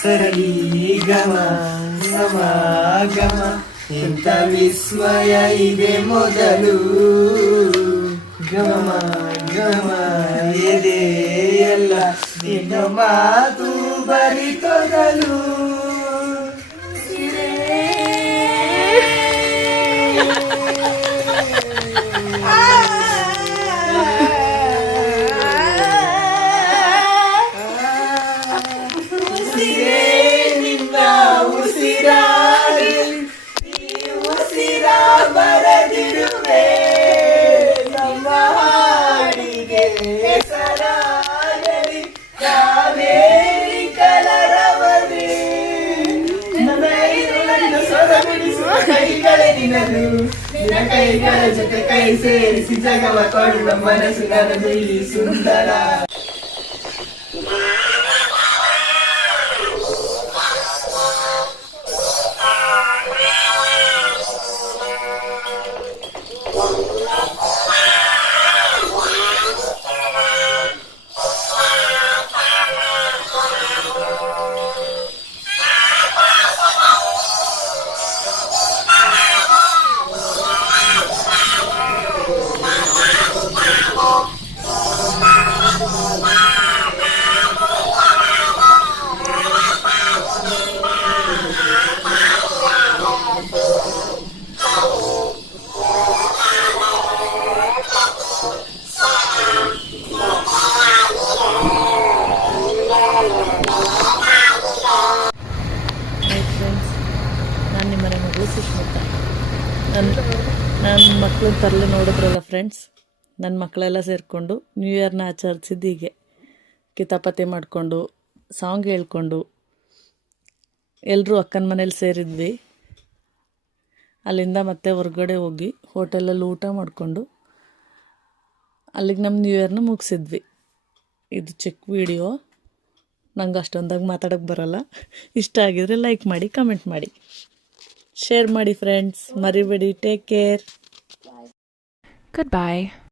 ಸರಿ ಗಮ ಸಮಾಗಮ ಎಂತ ವಿಸ್ಮಯ ಇದೆ ಮೊದಲು ಗಮ ಗಮ ಎದೆ ಎಲ್ಲ ನಿನ್ನ ಮಾತು ಬರಿತೊದಲು ಬರದಿರುವೆ ನಮ್ಮ ಹಾಡಿಗೆ ಹೆಸರಾಗಲಿ ಕಾವೇರಿ ಕಲರವನೇ ನನ್ನ ಸೊರಗುಡಿಸುವ ಕೈಗಳೇ ನಿನ್ನದು ನಿನ್ನ ಕೈಗಳ ಜೊತೆ ಕೈ ಸೇರಿಸಿ ಜಗವ ಕೊಡುವ ಮನಸ್ಸು ನನ್ನದು ಈ ಸುಂದರ ನಾನು ನಿಮ್ಮ ಮನೆ ಮಗಳು ಸುಷ್ಮಿತಾ. ನನ್ನ ಮಕ್ಕಳು ತರಲು ನೋಡಿದ್ರಲ್ಲ ಫ್ರೆಂಡ್ಸ್, ನನ್ನ ಮಕ್ಕಳೆಲ್ಲ ಸೇರಿಕೊಂಡು ನ್ಯೂ ಇಯರ್ನ ಆಚರಿಸಿದ್ದು ಹೀಗೆ ಕಿತಾಪತಿ ಮಾಡಿಕೊಂಡು ಸಾಂಗ್ ಹೇಳ್ಕೊಂಡು ಎಲ್ಲರೂ ಅಕ್ಕನ ಮನೇಲಿ ಸೇರಿದ್ವಿ. ಅಲ್ಲಿಂದ ಮತ್ತೆ ಹೊರಗಡೆ ಹೋಗಿ ಹೋಟೆಲಲ್ಲಿ ಊಟ ಮಾಡಿಕೊಂಡು ಅಲ್ಲಿಗೆ ನಮ್ಮ ನ್ಯೂ ಇಯರ್ನ ಮುಗಿಸಿದ್ವಿ. ಇದು ಚಿಕ್ಕ ವಿಡಿಯೋ, ನಂಗೆ ಅಷ್ಟೊಂದಾಗಿ ಮಾತಾಡೋಕ್ಕೆ ಬರೋಲ್ಲ. ಇಷ್ಟ ಆಗಿದರೆ ಲೈಕ್ ಮಾಡಿ, ಕಮೆಂಟ್ ಮಾಡಿ, ಶೇರ್ ಮಾಡಿ ಫ್ರೆಂಡ್ಸ್, ಮರಿಬೇಡಿ. Take care. Goodbye.